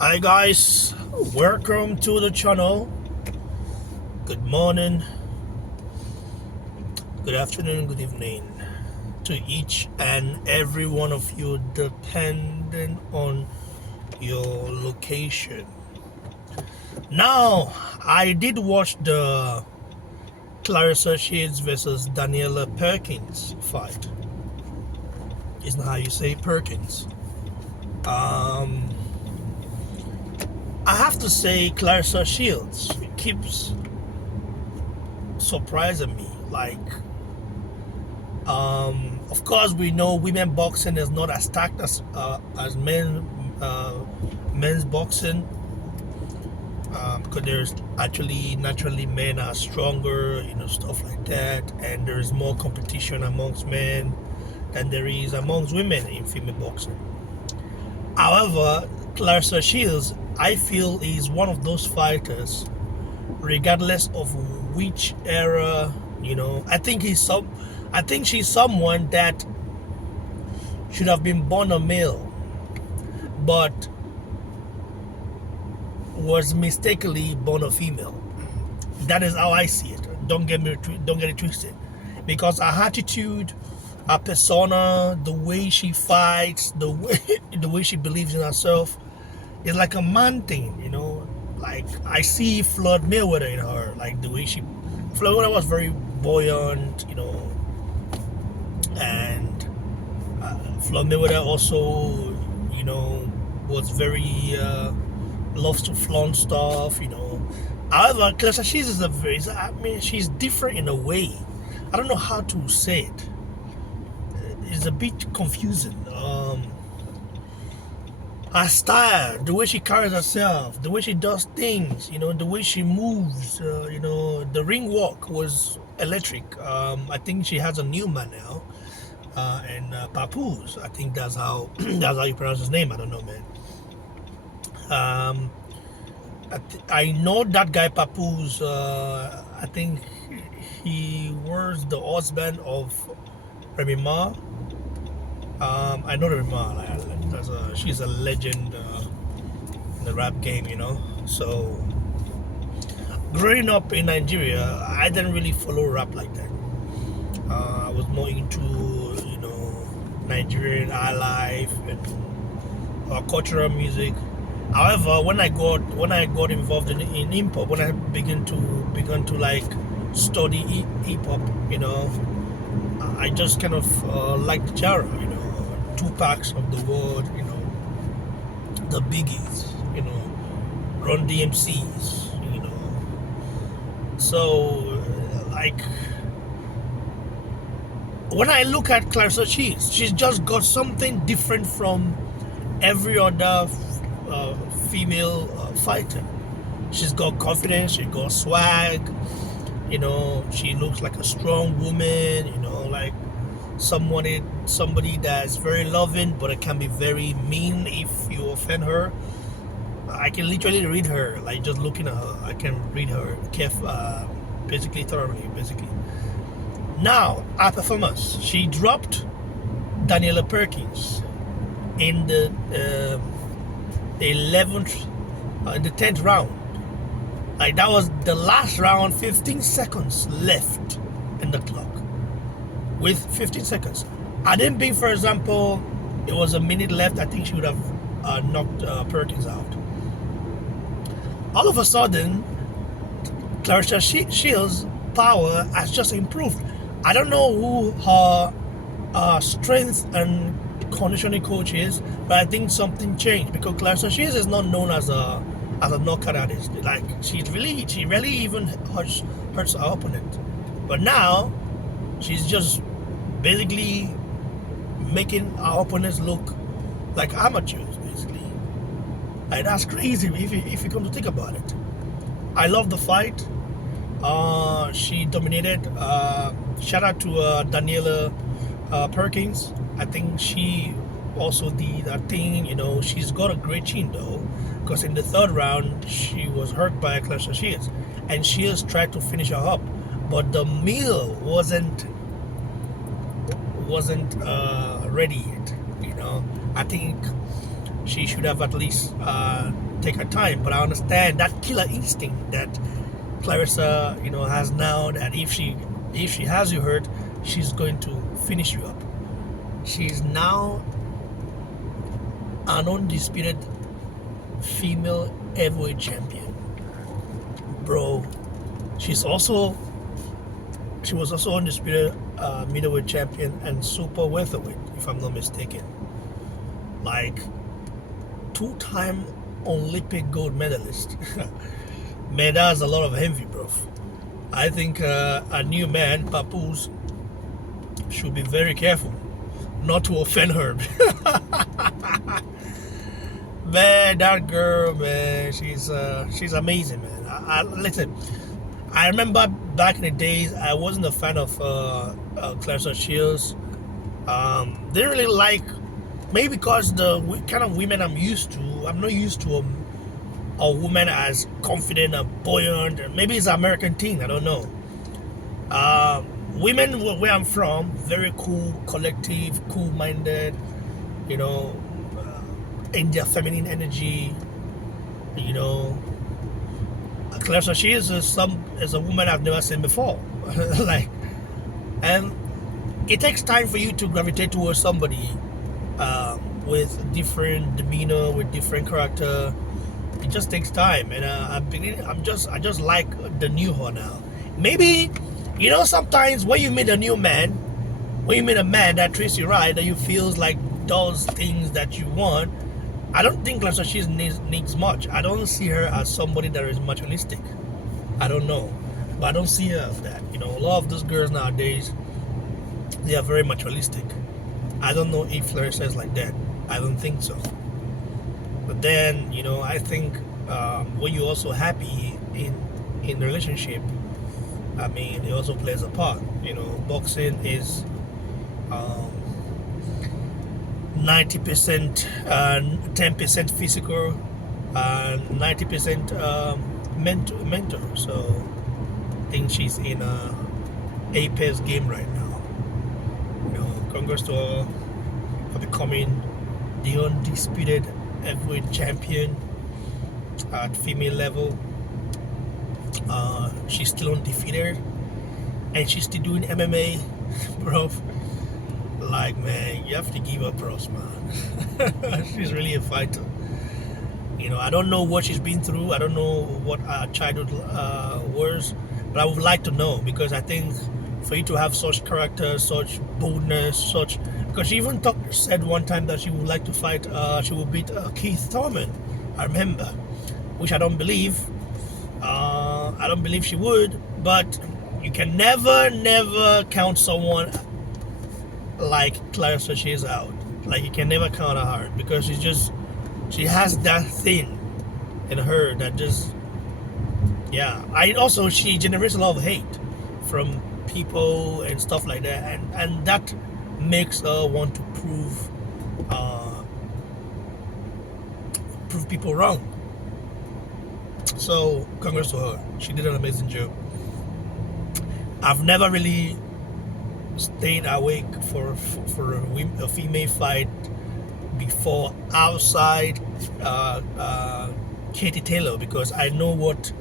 Hi guys, welcome to the channel. Good morning, good afternoon, good evening to each and every one of you, depending on your location. Now, I did watch the Claressa Shields versus Danielle Perkins fight. Isn't how you say Perkins? Um, I have to say Claressa Shields keeps surprising me. Of course, we know women boxing is not as stacked as men's boxing, because there's actually naturally men are stronger, stuff like that, and there is more competition amongst men than there is amongst women in female boxing. However, Claressa Shields, I feel, is one of those fighters, regardless of which era. I think she's someone that should have been born a male, but was mistakenly born a female. That is how I see it. Don't get it twisted, because her attitude, her persona, the way she fights, the way she believes in herself, is like a man thing. Like I see Floyd Mayweather in her, like the way she. Floyd Mayweather was very buoyant, and Floyd Mayweather also, was very loves to flaunt stuff. However, Claressa Shields is she's different in a way. I don't know how to say it. It's a bit confusing. Her style, the way she carries herself, the way she does things, the way she moves, the ring walk was electric. I think she has a new man now, and Papoose. I think that's how that's how you pronounce his name. I don't know, man. Um, I know that guy Papoose. I think he was the husband of Remy Ma. I know Remy Ma. She's a legend in the rap game. So growing up in Nigeria, I didn't really follow rap like that. I was more into Nigerian high life and cultural music. However, when I got involved in hip hop, when I began to like study hip hop, I just kind of liked the genre, Tupacs of the world, the Biggies, Run DMCs, So, like, when I look at Claressa Shields, she's just got something different from every other female fighter. She's got confidence, she got swag, she looks like a strong woman, like somebody that's very loving, but it can be very mean if you offend her. I can literally read her, like just looking at her, I can read her basically thoroughly, basically. Now, her performance, she dropped Danielle Perkins in the 11th, in the 10th round. Like that was the last round, 15 seconds left in the clock. With 15 seconds. I didn't think, for example, it was a minute left, I think she would have knocked Perkins out. All of a sudden, Claressa Shields' power has just improved. I don't know who her strength and conditioning coach is, but I think something changed, because Claressa Shields is not known as a knockout artist. Like she really even hurts her opponent. But now she's just basically making our opponents look like amateurs, basically. Like that's crazy if you come to think about it. I love the fight. She dominated. Shout out to Danielle Perkins. I think she also did that thing. She's got a great chin though, because in the third round she was hurt by Claressa Shields, and Shields tried to finish her up, but the meal wasn't ready yet. I think she should have at least take her time. But I understand that killer instinct that Claressa, has now. That if she has you hurt, she's going to finish you up. She's now an undisputed female heavyweight champion, bro. She was also undisputed middleweight champion and super welterweight, if I'm not mistaken. Like, two-time Olympic gold medalist. Man, that's a lot of envy, bro. I think a new man, Papoose, should be very careful not to offend her. Man, that girl, man, she's amazing, man. Listen, I remember back in the days, I wasn't a fan of Claressa Shields. Didn't really like, maybe because the kind of women I'm used to, I'm not used to a woman as confident and buoyant. Maybe it's an American thing, I don't know. Women where I'm from, very cool, collective, cool-minded, in their feminine energy, Claressa, she is a woman I've never seen before. Like, and it takes time for you to gravitate towards somebody with different demeanor, with different character. It just takes time, and I just like the new her now. Maybe, sometimes when you meet a new man, when you meet a man that treats you right, that you feels like does things that you want, I don't think Claressa she needs much. I don't see her as somebody that is materialistic. I don't know, but I don't see her as that. A lot of those girls nowadays, they are very materialistic. I don't know if Claressa is like that. I don't think so. But then, I think when you're also happy in a relationship, I mean, it also plays a part. Boxing is 90%, 10% physical, and 90% mental. So I think she's in a apex game right now. Congrats to her for becoming the undisputed heavyweight champion at female level. She's still undefeated, and she's still doing MMA, bro. Like, man, you have to give her props, man. She's really a fighter. I don't know what she's been through. I don't know what her childhood was, but I would like to know, because I think for you to have such character, such boldness, because she even said one time that she would like to fight, she would beat Keith Thurman, I remember, which I don't believe. I don't believe she would, but you can never count someone like Claressa she's out. Like, you can never count her out, because she has that thing in her that just, yeah. She generates a lot of hate from people and stuff like that, and that makes her want to prove people wrong. So congrats to her. She did an amazing job. I've never really stayed awake for a female fight before outside Katie Taylor, because I know what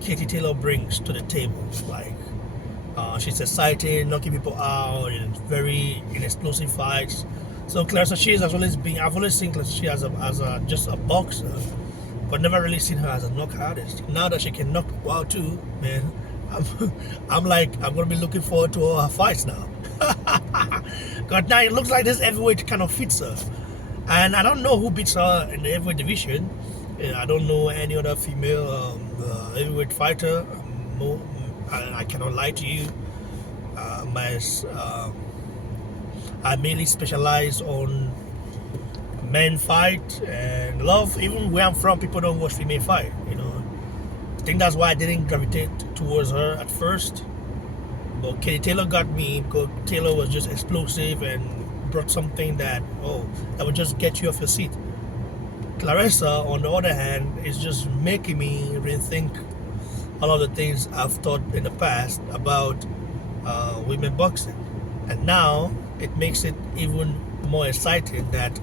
Katie Taylor brings to the table. Like, she's exciting, knocking people out, and very in explosive fights. So Claressa, I've always seen Claressa she as just a boxer, but never really seen her as a knockout artist. Now that she can knock people out too, man, I'm gonna be looking forward to all her fights now. Because now it looks like this heavyweight kind of fits her, and I don't know who beats her in the heavyweight division. I don't know any other female heavyweight fighter. I cannot lie to you. I mainly specialize on men fight and love. Even where I'm from, people don't watch female fight. I think that's why I didn't gravitate towards her at first. But Katie Taylor got me, because Taylor was just explosive and brought something that would just get you off your seat. Claressa, on the other hand, is just making me rethink a lot of the things I've thought in the past about women boxing. And now it makes it even more exciting that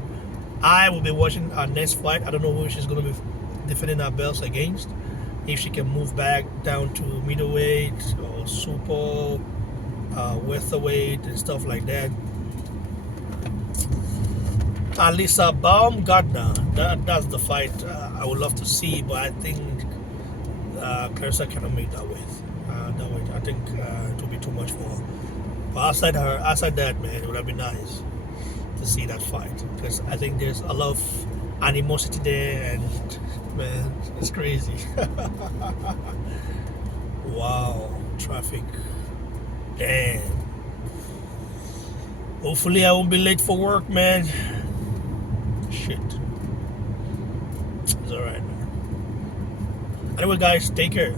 I will be watching our next fight. I don't know who she's going to be defending her belts against. If she can move back down to middleweight or super welterweight and stuff like that. Alyssa Baumgardner, that's the fight I would love to see, but I think Claressa cannot make that weight. I think it will be too much for her. But outside that, man, it would have been nice to see that fight, because I think there's a lot of animosity there, and man, it's crazy. Wow, traffic. Damn. Hopefully I won't be late for work, man. Shit. It's alright, man. Anyway, guys, take care.